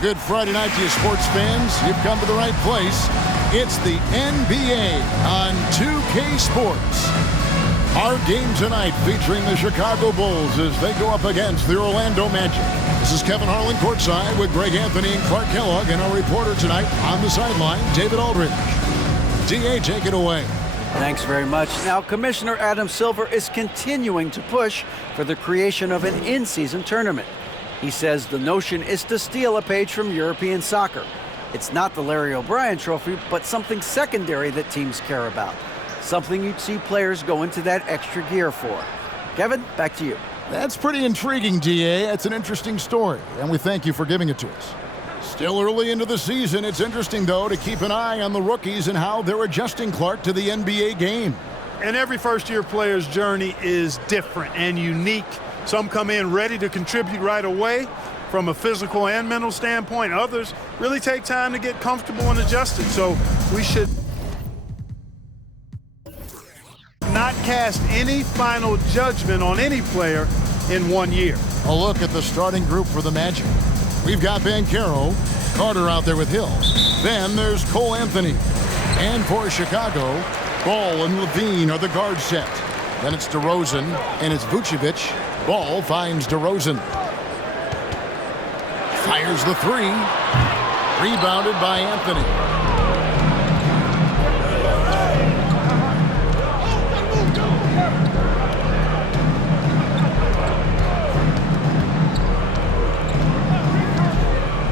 Good Friday night to you sports fans. You've come to the right place. It's the NBA on 2K Sports. Our game tonight featuring the Chicago Bulls as they go up against the Orlando Magic. This is Kevin Harlan courtside with Greg Anthony and Clark Kellogg, and our reporter tonight on the sideline, David Aldridge. DA, take it away. Thanks very much. Now, Commissioner Adam Silver is continuing to push for the creation of an in-season tournament. He says the notion is to steal a page from European soccer. It's not the Larry O'Brien Trophy, but something secondary that teams care about. Something you'd see players go into that extra gear for. Kevin, back to you. That's pretty intriguing, DA. That's an interesting story, and we thank you for giving it to us. Still early into the season. It's interesting, though, to keep an eye on the rookies and how they're adjusting, Clark, to the NBA game. And every first-year player's journey is different and unique. Some come in ready to contribute right away from a physical and mental standpoint. Others really take time to get comfortable and adjusted. So we should not cast any final judgment on any player in 1 year. A look at the starting group for the Magic. We've got Banchero, Carter out there with Hill. Then there's Cole Anthony. And for Chicago, Ball and Levine are the guard set. Then it's DeRozan and it's Vucevic. Ball finds DeRozan. Fires the three. Rebounded by Anthony.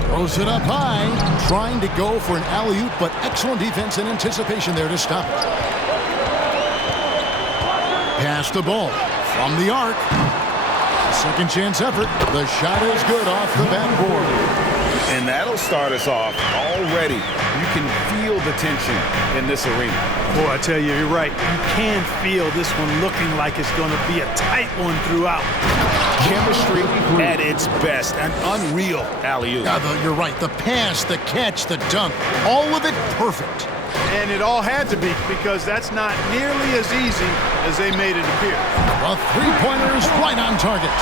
Throws it up high. Trying to go for an alley-oop, but excellent defense and anticipation there to stop it. Pass the ball from the arc. Second chance effort. The shot is good off the backboard. And that'll start us off already. You can feel the tension in this arena. Boy, I tell you, you're right. You can feel this one looking like it's going to be a tight one throughout. Chemistry at its best. An unreal alley-oop. Yeah, you're right. The pass, the catch, the dunk, all of it perfect. And it all had to be, because that's not nearly as easy as they made it appear. The three-pointer is right on target.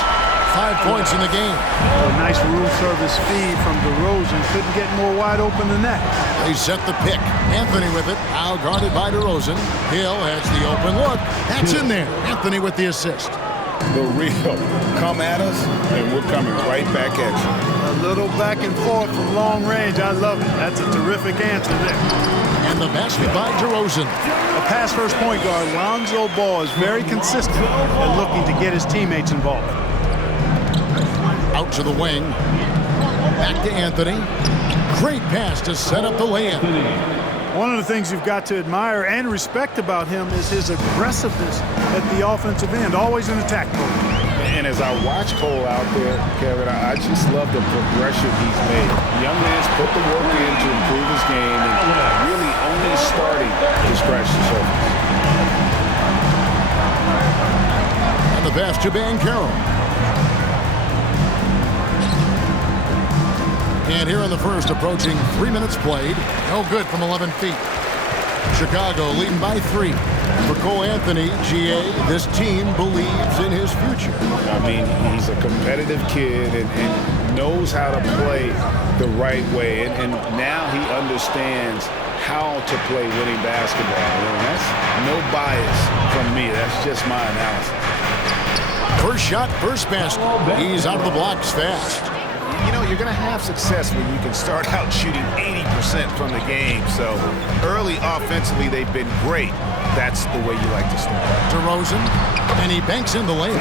5 points in the game. A nice room service feed from DeRozan. Couldn't get more wide open than that. They set the pick. Anthony with it. Now guarded by DeRozan. Hill has the open look. That's in there. Anthony with the assist. The real. Come at us, and we're coming right back at you. A little back and forth from long range. I love it. That's a terrific answer there. And the basket by DeRozan. A pass-first point guard, Lonzo Ball, is very consistent and looking to get his teammates involved. Out to the wing. Back to Anthony. Great pass to set up the layup. One of the things you've got to admire and respect about him is his aggressiveness at the offensive end, always in attack mode. And as I watch Cole out there, Kevin, I just love the progression he's made. The young man's put the work in to improve his game and really only starting to scratch the surface. And the pass to Banchero. And here in the first, approaching 3 minutes played. No good from 11 feet. Chicago leading by 3. For Cole Anthony, GA, this team believes in his future. I mean, he's a competitive kid and knows how to play the right way. And now he understands how to play winning basketball. And that's no bias from me. That's just my analysis. First shot, first basket. He's out of the blocks fast. You know, you're going to have success when you can start out shooting 80% from the game. So early offensively, they've been great. That's the way you like to start. DeRozan, and he banks in the lane.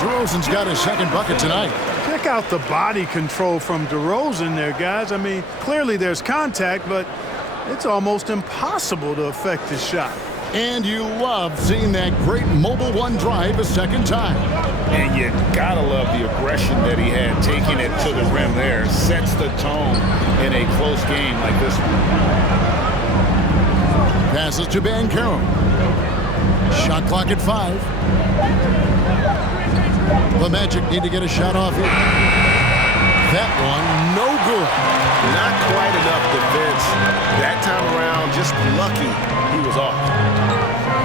DeRozan's got his second bucket tonight. Check out the body control from DeRozan there, guys. I mean, clearly there's contact, but it's almost impossible to affect his shot. And you love seeing that great mobile one drive a second time. And you gotta love the aggression that he had, taking it to the rim there. Sets the tone in a close game like this one. Passes to Banchero. Shot clock at 5. The Magic need to get a shot off here. That one, no good. Not quite enough defense. That time around, just lucky he was off.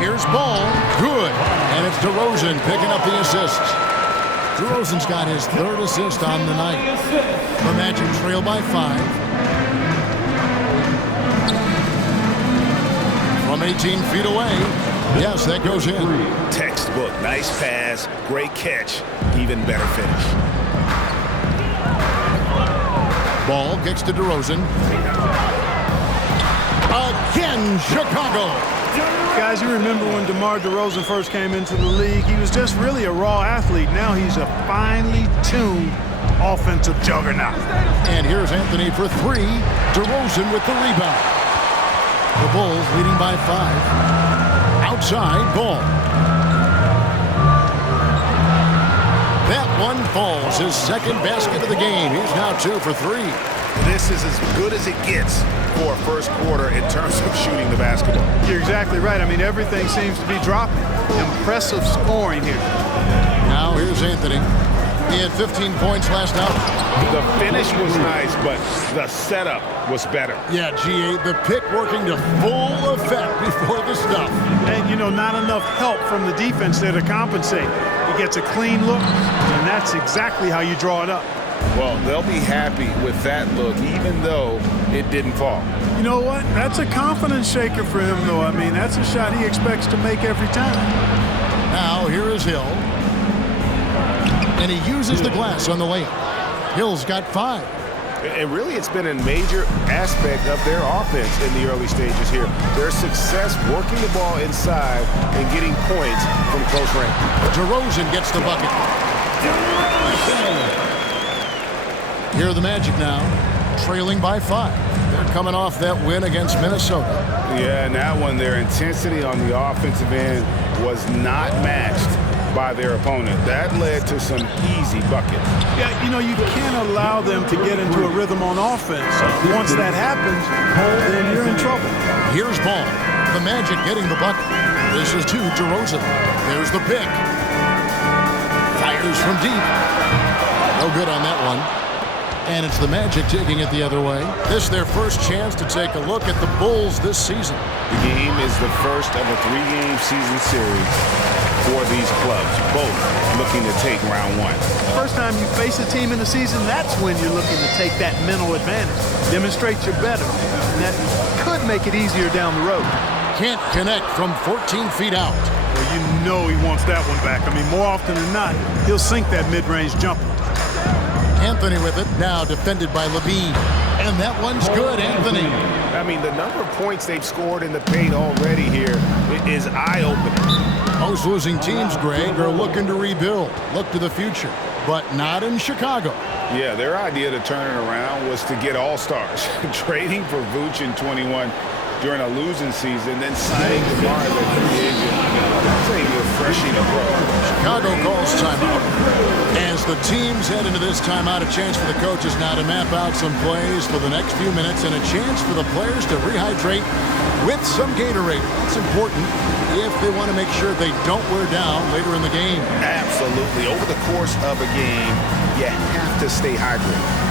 Here's Ball. Good. And it's DeRozan picking up the assists. DeRozan's got his 3rd assist on the night. The Magic trail by 5. From 18 feet away. Yes, that goes in. Textbook. Nice pass. Great catch. Even better finish. Ball gets to DeRozan. Again, Chicago. Guys, you remember when DeMar DeRozan first came into the league? He was just really a raw athlete. Now he's a finely tuned offensive juggernaut. And here's Anthony for 3. DeRozan with the rebound. The Bulls leading by 5. Outside, Ball. That one falls. His 2nd basket of the game. He's now 2 for 3. This is as good as it gets for a first quarter in terms of shooting the basketball. You're exactly right. I mean, everything seems to be dropping. Impressive scoring here. Now here's Anthony. He had 15 points last out. The finish was nice, but the setup was better. Yeah, G8, the pick working to full effect before the stuff. And, you know, not enough help from the defense there to compensate. He gets a clean look, and that's exactly how you draw it up. Well, they'll be happy with that look, even though it didn't fall. You know what? That's a confidence shaker for him, though. I mean, that's a shot he expects to make every time. Now, here is Hill. And he uses the glass on the layup. Hill's got 5. And really, it's been a major aspect of their offense in the early stages here. Their success working the ball inside and getting points from close range. DeRozan gets the bucket. Here are the Magic now, trailing by 5. They're coming off that win against Minnesota. Yeah, and that one, their intensity on the offensive end was not matched by their opponent. That led to some easy buckets. Yeah, you know, you can't allow them to get into a rhythm on offense. Once that happens, then you're in trouble. Here's Ball. The Magic getting the bucket. This is to DeRozan. There's the pick. Fires from deep. No good on that one. And it's the Magic taking it the other way. This is their first chance to take a look at the Bulls this season. The game is the first of a 3-game season series for these clubs, both looking to take round 1. First time you face a team in the season, that's when you're looking to take that mental advantage. Demonstrate you're better. And that could make it easier down the road. Can't connect from 14 feet out. Well, you know he wants that one back. I mean, more often than not, he'll sink that mid-range jumper. Anthony with it, now defended by LaVine. And that one's good, Anthony. I mean, the number of points they've scored in the paint already here is eye-opening. Most losing teams, Greg, are looking to rebuild, look to the future, but not in Chicago. Yeah, their idea to turn it around was to get all-stars, trading for Vooch in 21 during a losing season, then signing DeMar as a free agent. That's a refreshing approach. Chicago calls timeout. As the teams head into this timeout, a chance for the coaches now to map out some plays for the next few minutes and a chance for the players to rehydrate with some Gatorade. That's important if they want to make sure they don't wear down later in the game. Absolutely. Over the course of a game, you have to stay hydrated.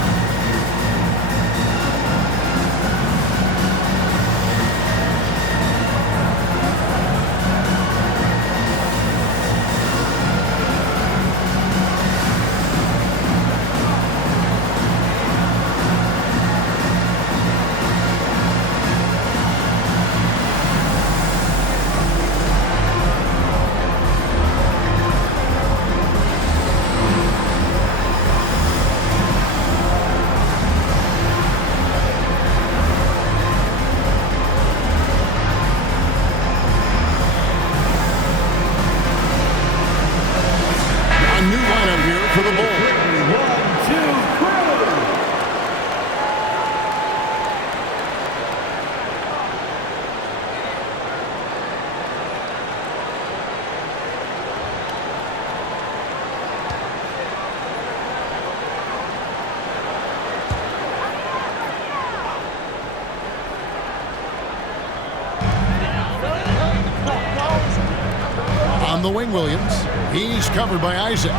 On the wing, Williams. He's covered by Isaac.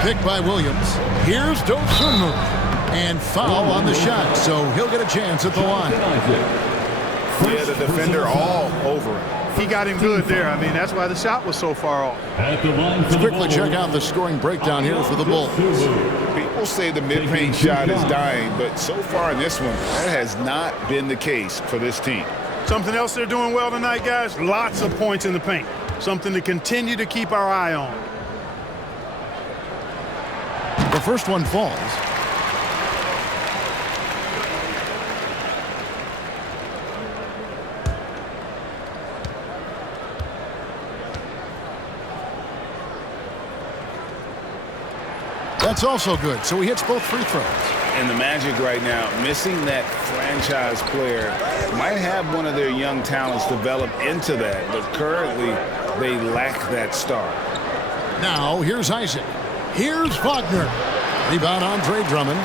Picked by Williams. Here's Dosunmu. And foul on the shot, so he'll get a chance at the line. Yeah, the defender all over him. he got him good there. I mean, that's why the shot was so far off. Let's quickly check out the scoring breakdown here for the Bulls. People say the mid-range shot is dying, but so far in this one, that has not been the case for this team. Something else they're doing well tonight, guys, lots of points in the paint. Something to continue to keep our eye on. The first one falls. That's also good, so he hits both free throws. And the Magic right now, missing that franchise player, might have one of their young talents develop into that, but currently they lack that star. Now, here's Isaac. Here's Wagner. Rebound Andre Drummond.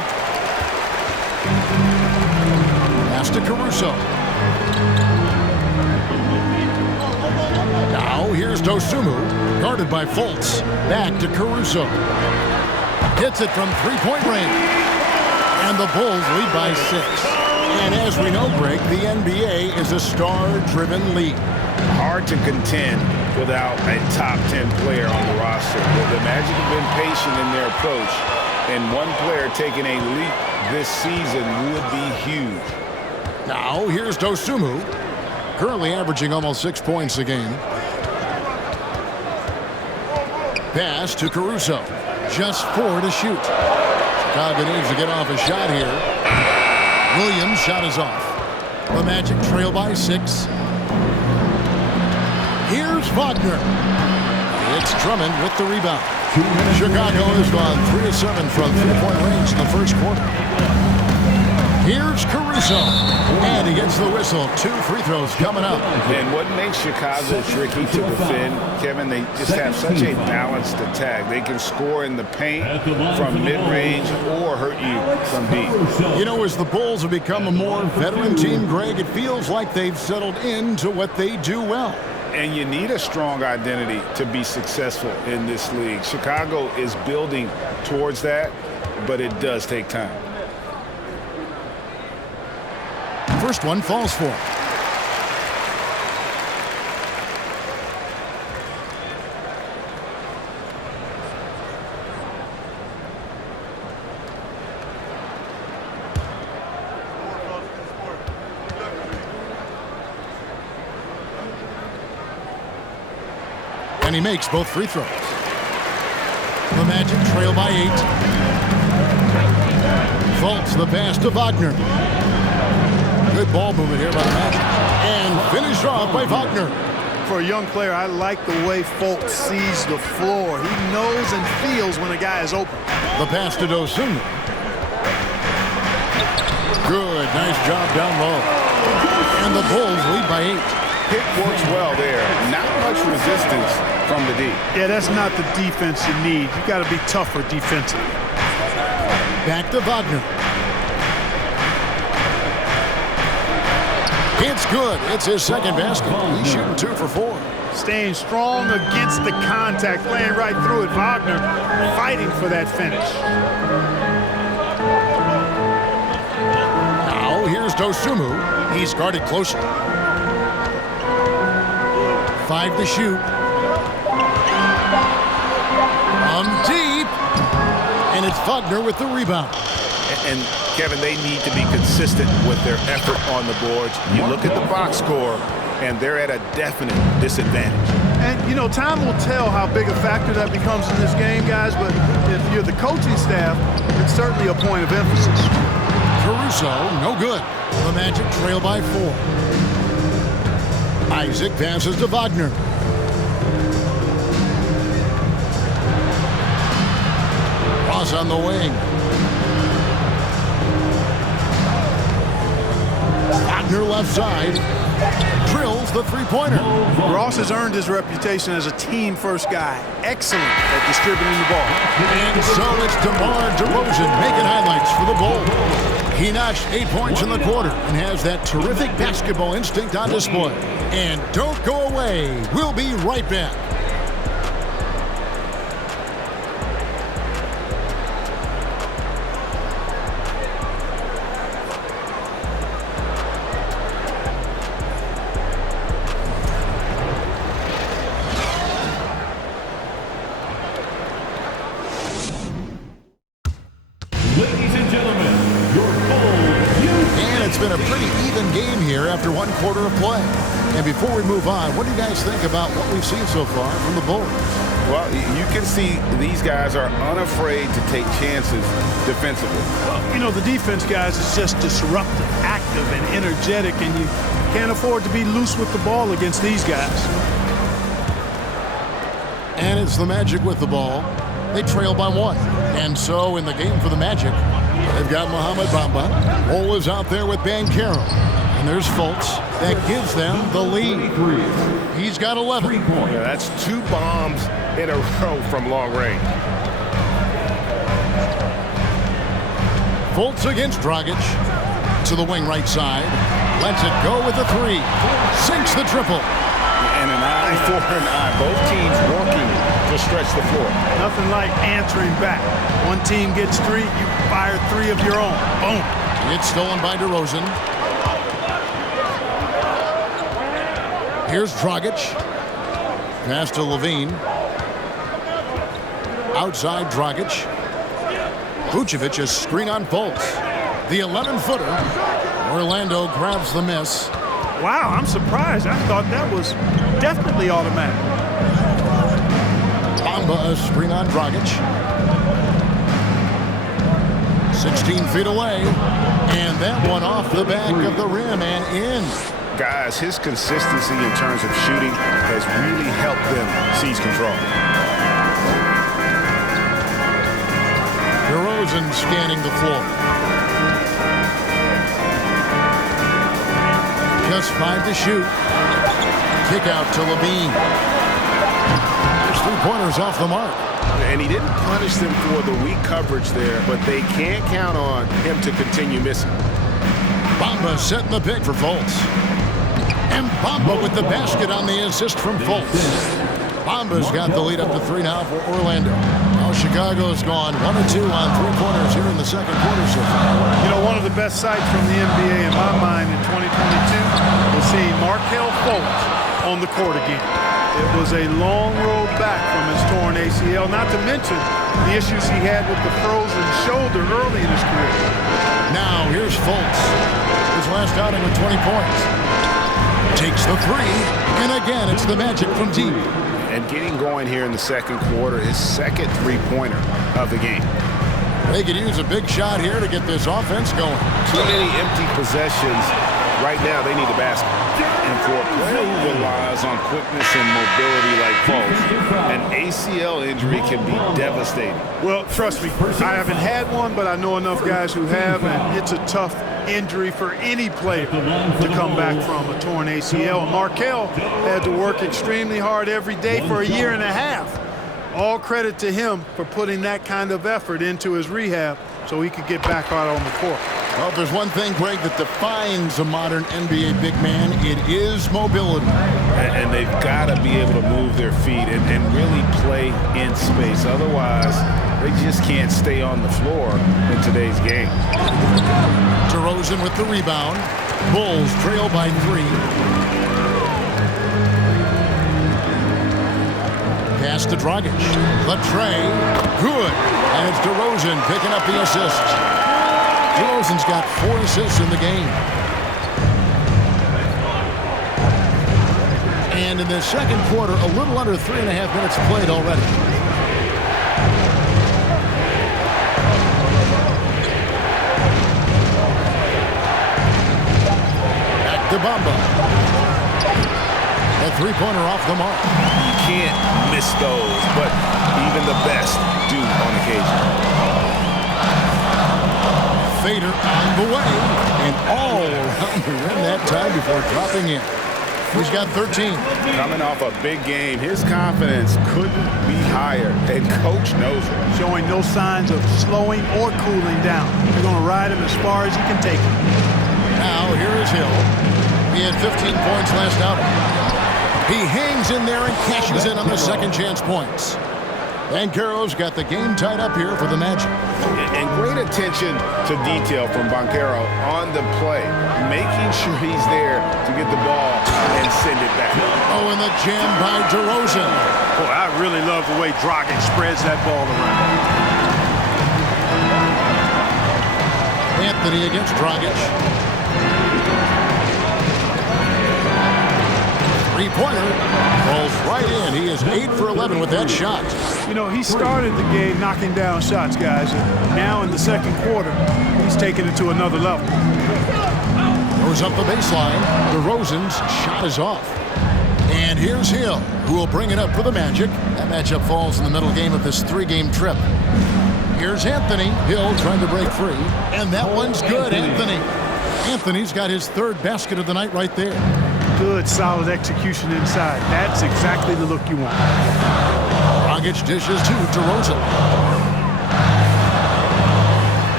Pass to Caruso. Now, here's Dosunmu, guarded by Fultz. Back to Caruso. Hits it from three-point range. And the Bulls lead by 6. And as we know, Greg, the NBA is a star-driven league. Hard to contend without a top 10 player on the roster. The Magic have been patient in their approach, and one player taking a leap this season would be huge. Now, here's Dosunmu, currently averaging almost 6 points a game. Pass to Caruso. Just 4 to shoot. Chicago needs to get off a shot here. Williams' shot is off. The Magic trail by 6. Here's Wagner. It's Drummond with the rebound. Chicago has gone 3 of 7 from three-point range in the first quarter. Here's Caruso. And he gets the whistle. 2 free throws coming up. And what makes Chicago tricky to defend, Kevin, they just have such a balanced attack. They can score in the paint from mid-range or hurt you from deep. You know, as the Bulls have become a more veteran team, Greg, it feels like they've settled into what they do well. And you need a strong identity to be successful in this league. Chicago is building towards that, but it does take time. First one falls for. And he makes both free throws. The Magic trail by 8. Fultz the pass to Wagner. Good ball movement here by the Magic. And finished off by Wagner. For a young player, I like the way Fultz sees the floor. He knows and feels when a guy is open. The pass to Dosunmu. Good, nice job down low. And the Bulls lead by 8. Pick works well there. Not much resistance from the D. Yeah, that's not the defense you need. You got to be tougher defensively. Back to Wagner. It's good. It's his second basket. He's shooting 2 for 4. Staying strong against the contact, playing right through it. Wagner fighting for that finish. Now here's Dosunmu. He's guarded closely. 5 to shoot. Deep. And it's Wagner with the rebound. And Kevin, they need to be consistent with their effort on the boards. You look at the box score, and they're at a definite disadvantage. And, you know, time will tell how big a factor that becomes in this game, guys, but if you're the coaching staff, it's certainly a point of emphasis. Caruso, no good. The Magic trail by 4. Isaac passes to Wagner. Ross on the wing. Wagner left side. Drills the three-pointer. Ross has earned his reputation as a team-first guy. Excellent at distributing the ball. And so it's DeMar DeRozan making highlights for the Bulls. He notched 8 points in the quarter and has that terrific basketball instinct on display. And don't go away. We'll be right back. been a pretty even game here after one quarter of play. And before we move on, what do you guys think about what we've seen so far from the Bulls? Well, you can see these guys are unafraid to take chances defensively. Well, you know, the defense, guys, is just disruptive, active, and energetic, and you can't afford to be loose with the ball against these guys. And it's the Magic with the ball. They trail by 1. And so in the game for the Magic, they've got Mohamed Bamba. Bol is out there with Banchero. And there's Fultz. That gives them the lead. He's got 11. Yeah, that's 2 bombs in a row from long range. Fultz against Dragic. To the wing right side. Lets it go with the 3. Sinks the triple. And an eye for an eye. Both teams working to stretch the floor. Nothing like answering back. One team gets 3, you fire 3 of your own. Boom. It's stolen by DeRozan. Here's Dragic. Pass to Levine. Outside Dragic. Vucevic is screen on Fultz. The 11-footer. Orlando grabs the miss. Wow, I'm surprised. I thought that was definitely automatic. Bamba a screen on Dragic. 16 feet away. And that one off the back of the rim and in. Guys, his consistency in terms of shooting has really helped them seize control. DeRozan scanning the floor. Just 5 to shoot. Kick out to Levine. There's 3-pointers off the mark. And he didn't punish them for the weak coverage there, but they can't count on him to continue missing. Bamba setting the pick for Fultz. And Bamba with the basket on the assist from Fultz. Bamba's got the lead up to 3 now for Orlando. Now Chicago's gone 1 of 2 on 3-pointers here in the second quarter so far. You know, one of the best sights from the NBA in my mind in 2022 was seeing Markelle Fultz on the court again. It was a long road back from his torn ACL, not to mention the issues he had with the frozen shoulder early in his career. Now here's Fultz. His last outing with 20 points. Takes the 3, and again it's the Magic from deep. And getting going here in the second quarter, his second 3-pointer of the game. They could use a big shot here to get this offense going. Too many empty possessions. Right now, they need the basket. And for a player who relies on quickness and mobility like Fultz, an ACL injury can be devastating. Well, trust me, I haven't had one, but I know enough guys who have, and it's a tough injury for any player to come back from a torn ACL. Markelle had to work extremely hard every day for a year and a half. All credit to him for putting that kind of effort into his rehab so he could get back out on the court. Well, if there's one thing, Greg, that defines a modern NBA big man, it is mobility. And they've got to be able to move their feet and really play in space. Otherwise, they just can't stay on the floor in today's game. DeRozan with the rebound. Bulls trail by 3. Pass to Dragic. The tray. Good. And it's DeRozan picking up the assist. DeRozan's got 4 assists in the game. And in the second quarter, a little under 3.5 minutes played already. Back to Bamba. A 3-pointer off the mark. You can't miss those, but even the best do on occasion. Fader on the way, and all around the rim that time before dropping in. He's got 13. Coming off a big game, his confidence couldn't be higher, and coach knows it. Showing no signs of slowing or cooling down. They're going to ride him as far as he can take him. Now here is Hill. He had 15 points last outing. He hangs in there and cashes in on the second chance points. Banchero's got the game tied up here for the Magic. And great attention to detail from Banchero on the play, making sure he's there to get the ball and send it back. Oh, and the jam by DeRozan. Boy, I really love the way Dragic spreads that ball around. Anthony against Dragic. Three-pointer falls right in. He is 8 for 11 with that shot. You know, he started the game knocking down shots, guys. And now in the second quarter, he's taking it to another level. Goes up the baseline. DeRozan's shot is off. And here's Hill, who will bring it up for the Magic. That matchup falls in the middle game of this 3-game trip. Here's Anthony. Hill trying to break free. And that one's good, Anthony. Anthony's got his 3rd basket of the night right there. Good, solid execution inside. That's exactly the look you want. Dragic dishes to DeRozan.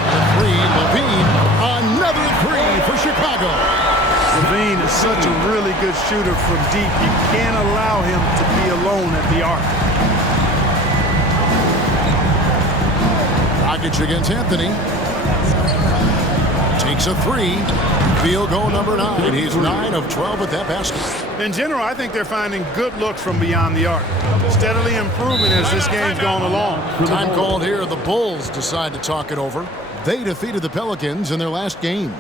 The 3, LaVine. Another 3 for Chicago. LaVine is such a really good shooter from deep. You can't allow him to be alone at the arc. Dragic against Anthony. Takes a 3. Field goal number 9. He's 9 of 12 with that basket. In general, I think they're finding good looks from beyond the arc. Steadily improving as this game's gone along. Time called here. The Bulls decide to talk it over. They defeated the Pelicans in their last game.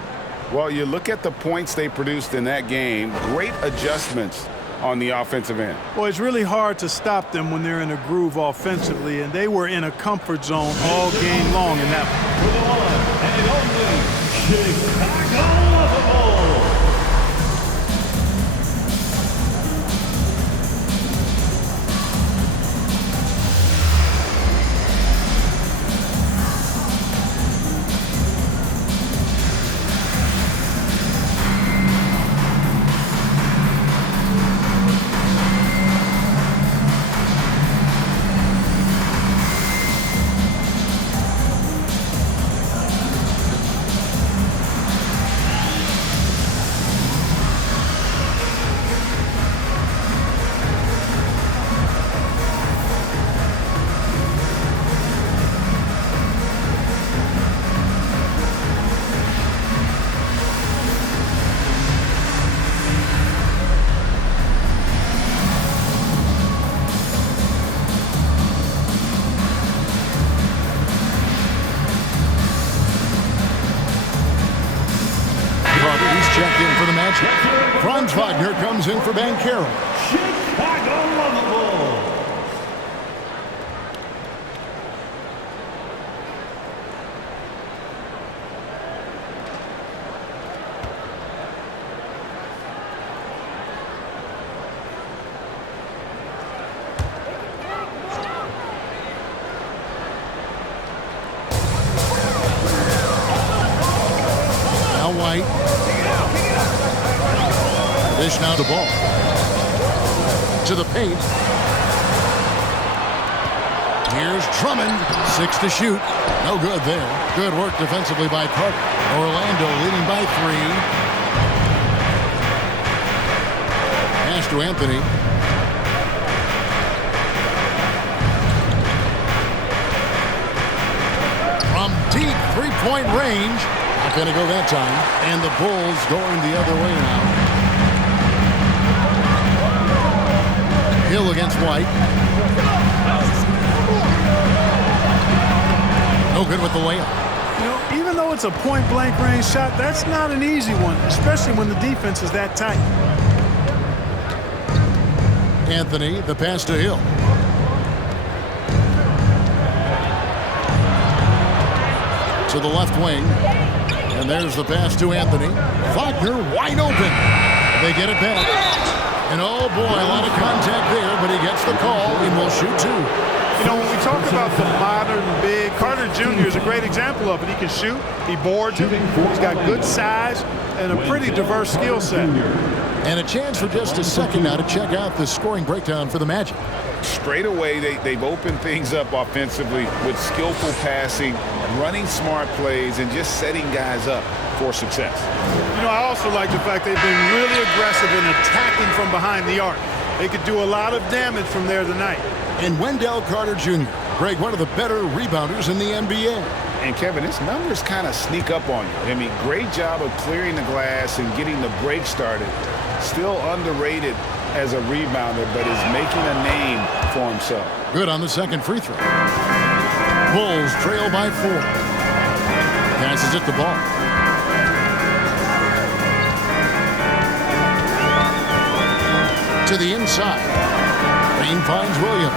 Well, you look at the points they produced in that game. Great adjustments on the offensive end. Well, it's really hard to stop them when they're in a groove offensively, and they were in a comfort zone all game long in that one. Checked in for the Magic. Franz Wagner comes in for Banchero. Chicago on the ball. Now White. Dish now the ball. To the paint. Here's Drummond. 6 to shoot. No good there. Good work defensively by Carter. Orlando leading by 3. Pass to Anthony. From deep 3-point range. Not going to go that time. And the Bulls going the other way now. Hill against White. No good with the layup. You know, even though it's a point-blank range shot, that's not an easy one, especially when the defense is that tight. Anthony, the pass to Hill. To the left wing. And there's the pass to Anthony. Wagner wide open. They get it back. And oh boy, a lot of contact there, but he gets the call and will shoot 2. You know, when we talk about the modern big, Carter Jr. is a great example of it. He can shoot, he boards it, he's got good size and a pretty diverse skill set. And a chance for just a second now to check out the scoring breakdown for the Magic. Straight away, they've opened things up offensively with skillful passing, running smart plays, and just setting guys up for success. You know, I also like the fact they've been really aggressive in attacking from behind the arc. They could do a lot of damage from there tonight. And Wendell Carter Jr., Greg, one of the better rebounders in the NBA. And Kevin, his numbers kind of sneak up on you. I mean, great job of clearing the glass and getting the break started. Still underrated as a rebounder, but is making a name for himself. Good on the second free throw. Bulls trail by 4. Passes it the ball. to the inside. Green finds Williams.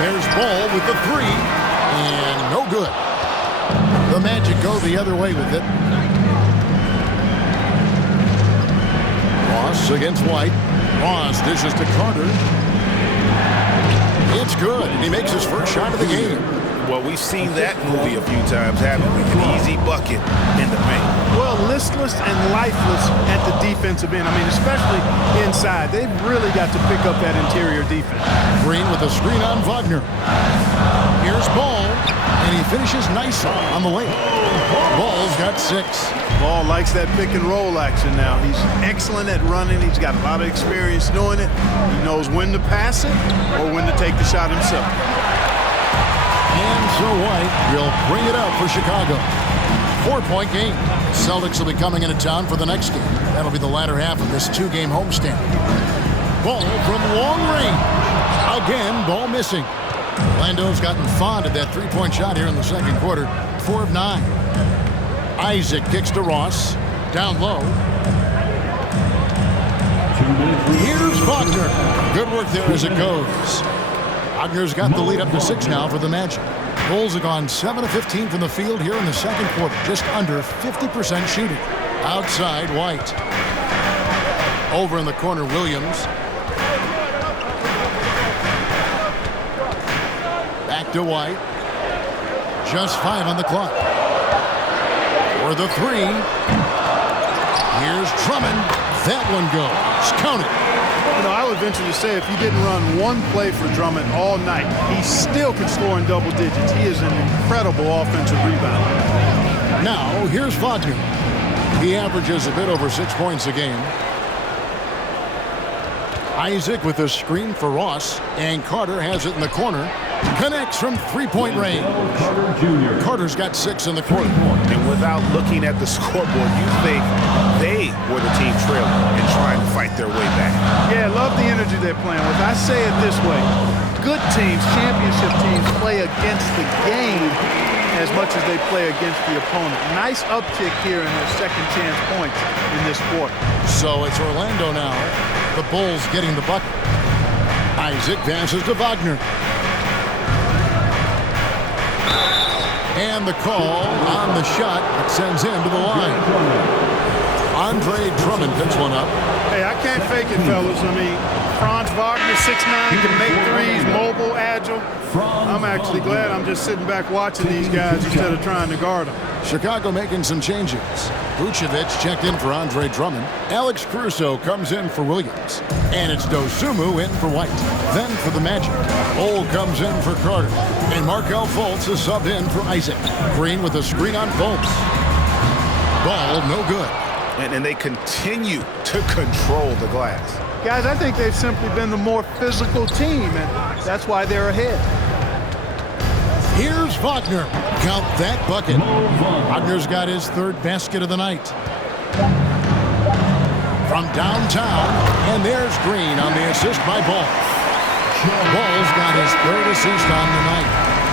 There's Ball with the three, and no good. The Magic go the other way with it. Ross against White. Ross dishes to Carter. It's good, and he makes his first shot of the game. Well, we've seen that movie a few times, haven't we? An easy bucket in the paint. Well, listless and lifeless at the defensive end. I mean, especially inside. They've really got to pick up that interior defense. Green with a screen on Wagner. Here's Ball, and he finishes nicely on the layup. Ball's got 6. Ball likes that pick and roll action now. He's excellent at running. He's got a lot of experience doing it. He knows when to pass it or when to take the shot himself. And so White will bring it up for Chicago. 4-point game. Celtics will be coming into town for the next game. That'll be the latter half of this 2-game homestand. Ball from long range. Again, Ball missing. Orlando's gotten fond of that 3-point shot here in the second quarter. 4 of 9. Isaac kicks to Ross. Down low. Here's Wagner. Good work there as it goes. Wagner's got the lead up to 6 now for the Magic. Bulls have gone 7 of 15 from the field here in the second quarter. Just under 50% shooting. Outside, White. Over in the corner, Williams. Back to White. Just 5 on the clock. For the 3. Here's Drummond. That one goes. Count it. You know, I would venture to say if you didn't run one play for Drummond all night, he still can score in double digits. He is an incredible offensive rebounder. Now, here's Wagner. He averages a bit over 6 points a game. Isaac with a screen for Ross, and Carter has it in the corner. Connects from 3-point range. Carter's got 6 in the quarter. And without looking at the scoreboard, you think they were the team trailing and trying to fight their way back. Yeah, love the energy they're playing with. I say it this way. Good teams, championship teams, play against the game as much as they play against the opponent. Nice uptick here in their second chance points in this quarter. So it's Orlando now. The Bulls getting the bucket. Isaac passes to Wagner. And the call on the shot that sends him to the line. Andre Drummond picks one up. Hey, I can't fake it, fellas. I mean, Franz Wagner, 6'9", can make threes, mobile, agile. I'm actually glad I'm just sitting back watching these guys instead of trying to guard them. Chicago making some changes. Vucevic checked in for Andre Drummond. Alex Caruso comes in for Williams. And it's Dosunmu in for White. Then for the Magic, Bol comes in for Carter. And Markelle Fultz is subbed in for Isaac. Green with a screen on Fultz. Ball no good. And they continue to control the glass. Guys, I think they've simply been the more physical team, and that's why they're ahead. Here's Wagner. Count that bucket. Wagner's got his 3rd basket of the night. From downtown, and there's Green on the assist by Ball. Ball's got his 3rd assist on the night.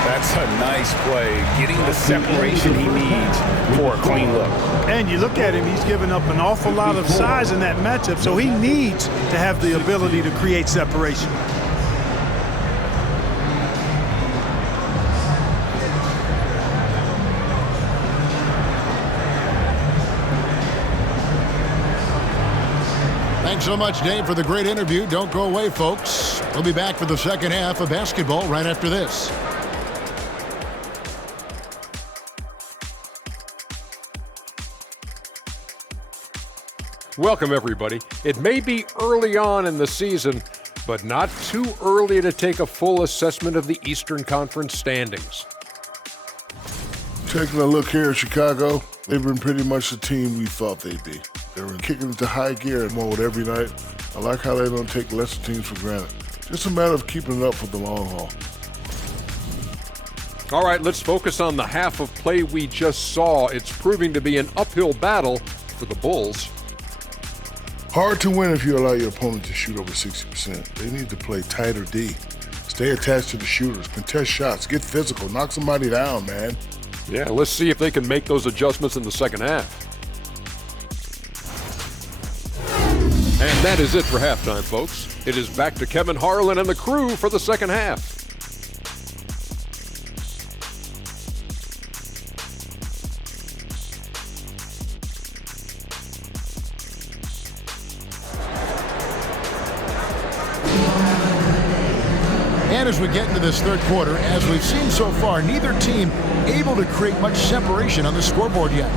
That's a nice play, getting the separation he needs for a clean look. And you look at him, he's given up an awful lot of size in that matchup, so he needs to have the ability to create separation. Thanks so much, Dave, for the great interview. Don't go away, folks. We'll be back for the second half of basketball right after this. Welcome, everybody. It may be early on in the season, but not too early to take a full assessment of the Eastern Conference standings. Taking a look here at Chicago, they've been pretty much the team we thought they'd be. They've been kicking into high gear mode every night. I like how they don't take lesser teams for granted. Just a matter of keeping it up for the long haul. All right, let's focus on the half of play we just saw. It's proving to be an uphill battle for the Bulls. Hard to win if you allow your opponent to shoot over 60%. They need to play tighter D. Stay attached to the shooters, contest shots, get physical, knock somebody down, man. Yeah, let's see if they can make those adjustments in the second half. And that is it for halftime, folks. It is back to Kevin Harlan and the crew for the second half. And as we get into this third quarter, as we've seen so far, neither team able to create much separation on the scoreboard yet.